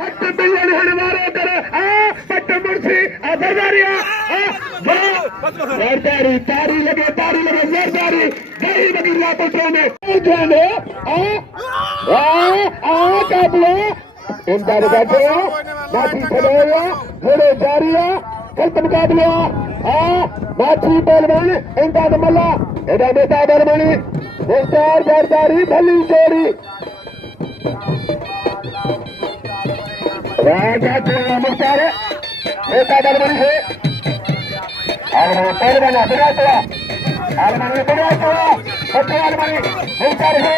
पट्ट बिल्लन होने वाले करे पट्ट मुर्सी जरदारिया जरदारी तारी लगे जरदारी गई बगिला पुत्रों में जाने काबलो इमदाद बैठे माची खड़ोया घोड़े जारिया कल्प मुकाबले माची पहलवान इमदाद मल्ला एदा बेटा बरमणी मुख्तार जरदारी भली जोड़ी राजा मुख्तार बेटा बरमणी है पहलवान बिना तोड़ा आलमानी बिना तोड़ा बच्चे आलमानी मुख्तार है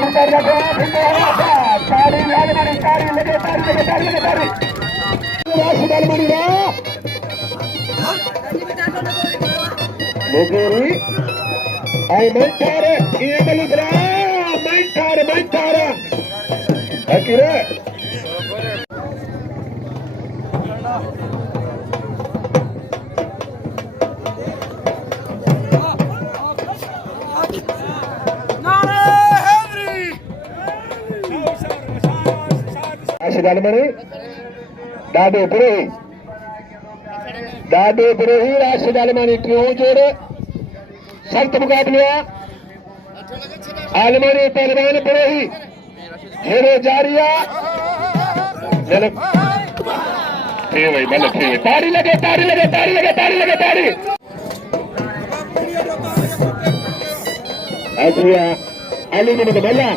मुख्तार तारी आलमानी तारी लगे राशिद आलमानी मुगेरी आई मैंटारे ये बलुद्रा मैंटारा हकीरे राशिद आलमानी दादो पुरोही राशिद आलमानी क्यों जोड़े सख्त मुकाबले आलमानी पहलवान पुरोही हेरो जारिया भाई मलक तारी लगे अली ने मल्ला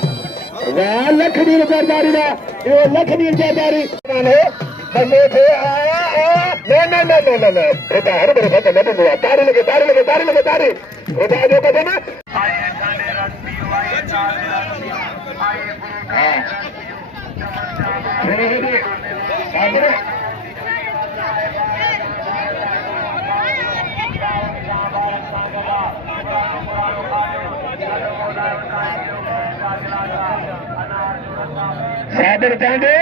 लखमीर जरदारी लखमीर जरदारी बल्ले थे ना बेटा हर मेरे साथ न बुआ तारी लगे बेटा जो कहते ना सादर चांदे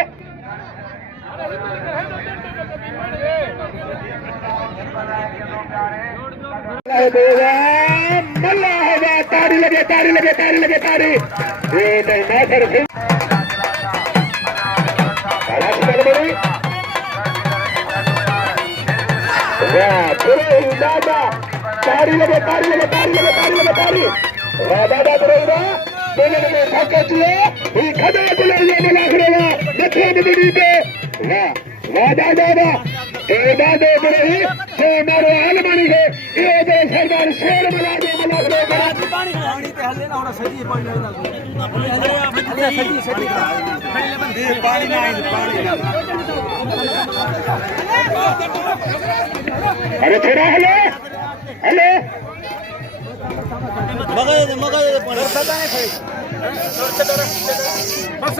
मल्ला होगा तारी लगे ये नहीं मैं फिर दादा तारी लगे दादा बोले थके खड़े दादा दादे बड़े मारो आलमानी है ये सरदार शेर मला दो अरे थोड़ा हेलो बस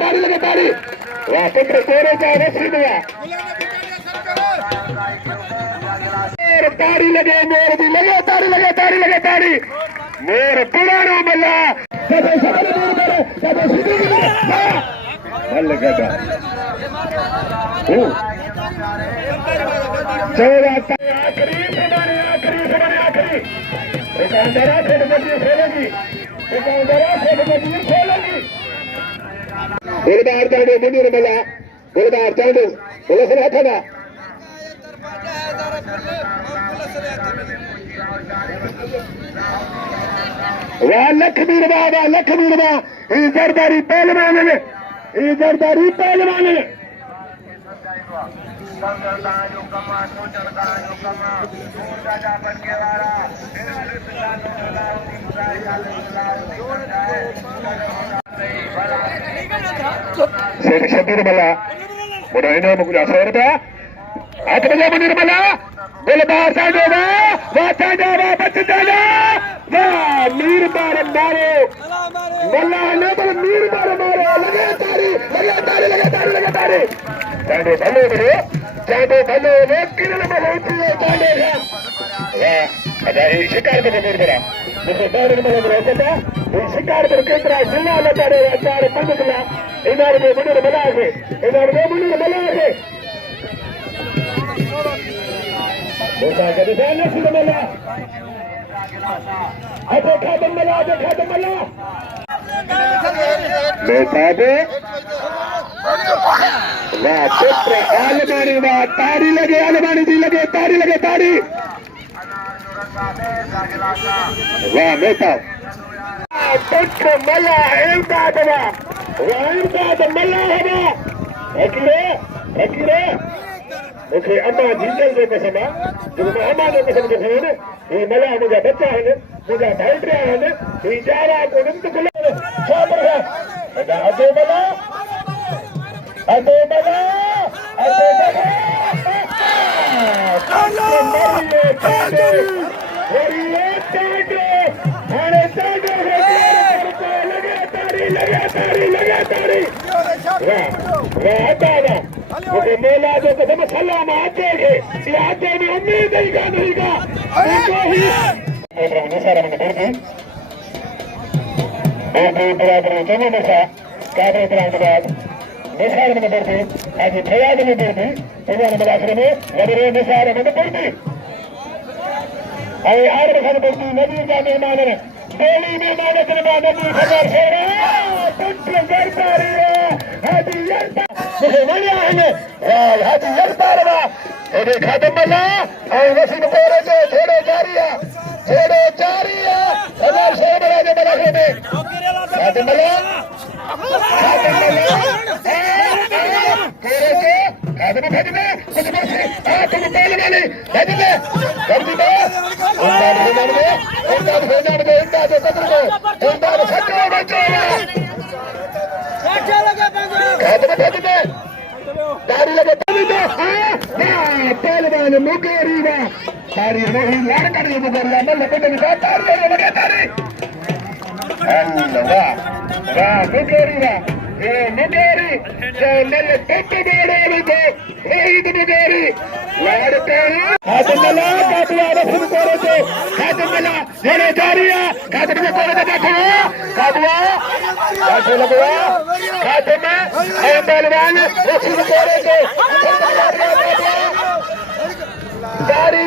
तारी लगे तेरे जाए सीधा तारी लगे मेरे भी लगे तारी मेरे पुराना मल्ला गोलबार चांदो मुनीर मल्ला गोलबार चांदो बोला सर हटना वाह लखमीर बाबा जरदारी पहलवान शबीर मल्ला मुझे इनाम कुछ 100 रुपया 8 बजे मुनीर मल्ला गोलबार चांदो बच जाना वाह मीर बार मारो मल्ला ने पर मीर बार मारो लगे तारी चांदो भलो वो किरण में होती है चांदो वाह अच्छा ये शिकार पे मीर बड़ा मुझे बार में लग रहा था ये शिकार पर कितना जिला लगा रहे चार पंज किला इनार में मुंडे बना के दोसा के ध्यान से मल्ला देखा तुम मल्ला बेटा दे वाह पुत्र आलमानी वाह तारी लगे आलमानी दी लगे तारी वाह बेटा पुत्र मल्ला इमदाद मल्ला हवा हकीरे मुझे अम्मा जीजल जो कसम है जो मैं अम्मा जो कसम के थे ये मल्ला मुझे बच्चा है मुझे भाईट्रिया है ये जारा को निम्त कुले छापर है अदे मल्ला मुझे मेला जो कसम सलाम आते में उम्मीद नहीं का सारा बराबर दोनों में सा काबरे बाद निसार में बढ़ती आज फयाद में बढ़ती उन्होंने मलाखरे में लबरे निसार में बढ़ती अरे आर बखर बढ़ती नदी का मेहमान है डेली मेहमान के बाद नदी खबर से पुत्र करता रही है हाजी यरता मुझे नहीं आएंगे हाजी यरता रहा ये खातम मल्ला और वसीम कोरे जो छेड़ो जारी है हजार से बड़ा के मलाखरे में खातम मल्ला पहलवान मुकेरी तारी नहीं लाड़ कर मुकेरिया मल्ल तारी लगे तारी वाह मुकेरी मल्ल तत्व बेड़े को वही मुकेरी लाड़ते हैं खातम मल्ला काटवा रसूल कोरे से खातम मल्ला होने जारिया खातम के कोरे से बैठो काटवा काटे लगवा खातम में पहलवान रसूल कोरे से तारी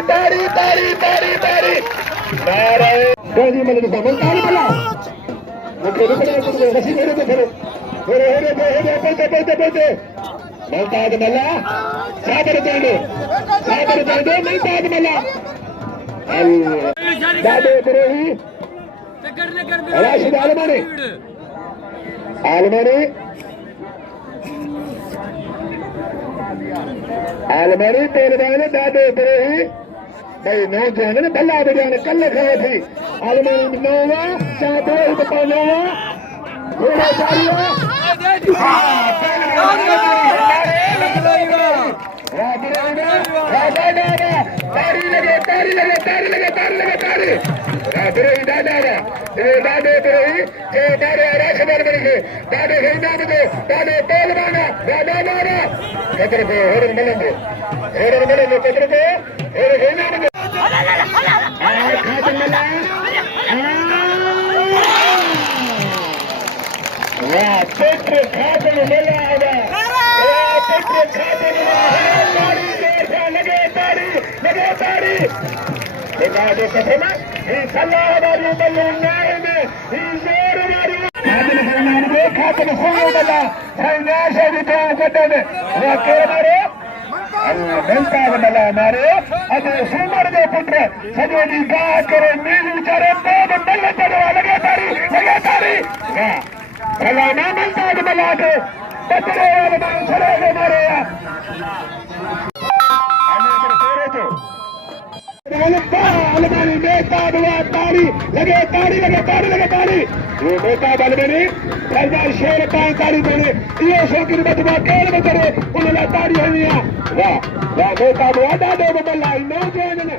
नारायण गाजी मल्ल समझ तारी मल्ला मुझे रुकने को रसी मेरे को फिर बोलते मल्ताद मल्ला सागर दे मल्ताद मल्ला दादे बरेही राशिद आलमानी पहलवान दादे बरेही भाई नौजवान ने भला बजाने कल खाए थी आलमानी नौवा चाहते नौवा घोड़ा चारिया तारी लगे दादे राशनर बनेंगे दादे दादे पहलवाना दादा मारा कतर को हेरन मिलेंगे कतर को हेरन पुत्र खातन मिला पुत्र खातन लगे तारी कसम सलाह हमारी मल्लू न्याय में जोर हमारी खातन सुनो मल्ला न्याय भी तो कटे मारे मिलता मल्ला मारे अब सुमर दे पुत्र सजो जी गा करे नील विचारे मल्ल चढ़वा लगे तारी सलामा मिलता मल्ला के बचरे वाले चले मारे तारी लगे ये बेटा बलबनी सरदार शेर पांच तारी बने ये शौकीन बचवा केल बचरे उन्हें तारी हुई वाह बेटा बुआ दादो बल्ला नौजवान ने